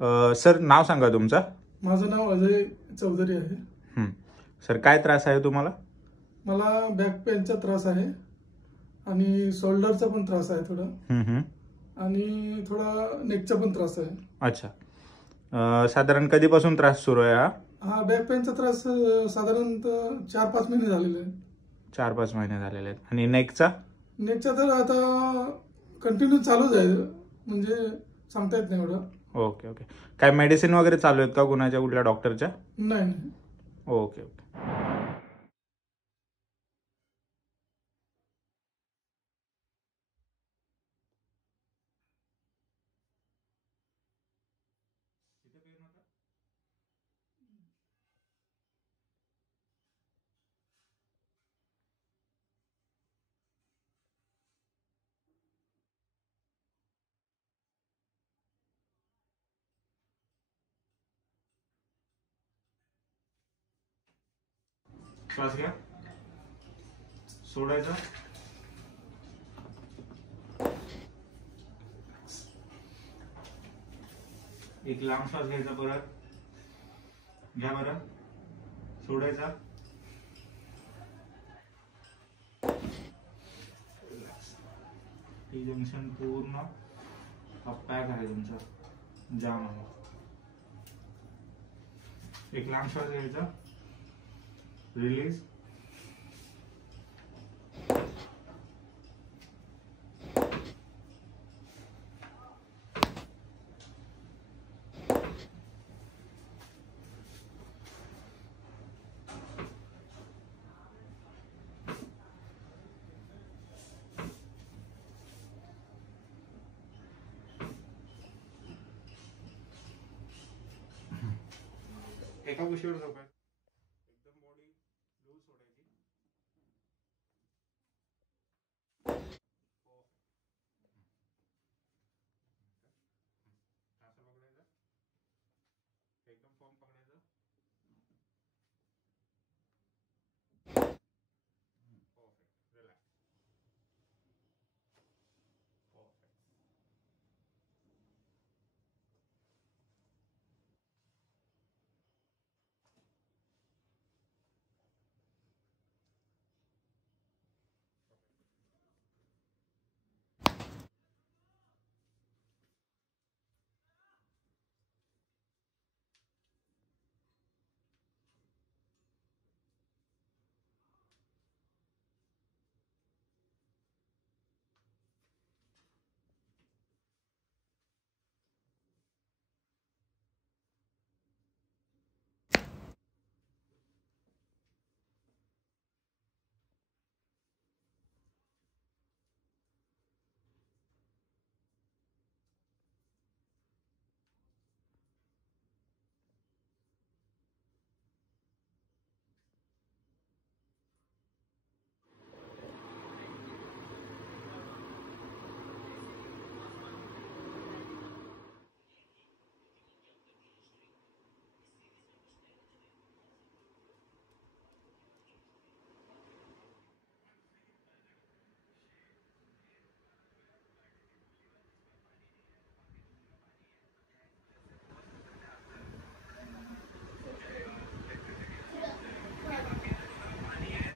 Sir नाव सांगा तुमचं. माझं नाव अजय चौधरी आहे. सर काय त्रास आहे तुम्हाला? मला बॅक पेनचा त्रास आहे आणि शोल्डरचा पण त्रास आहे थोडा, आणि थोडा नेकचा पण त्रास आहे. अच्छा, साधारण कधीपासून त्रास सुरू आहे हा? हा बॅक पेनचा त्रास साधारणतः 4-5 महिने झालेले आहेत. 4-5 महिने झालेले आहेत. आणि नेकचा? नेकचा तर आता कंटिन्यू चालूच आहे, म्हणजे सांगता येत नाही एवढं. Okay okay. काय मेडिसिन वगैरे चालू आहेत का कुणाच्या, कुठल्या डॉक्टरच्या? नाही नाही. Okay okay. श्वास घ्या, सोडायचा, एक लांब श्वास घ्यायचा, परत घ्या, बरं सोडायचा, टी जंक्शन पूर्ण पॅक आहे तुमचा, जाम आहे. एक लांब श्वास घ्यायचा, रिलीज, एका गोष्टीवर झोपाय, एकदम बॉडी लूज सोडायची. ट्रान्सफर पकडायचा, एकदम फॉर्म पकडायचा.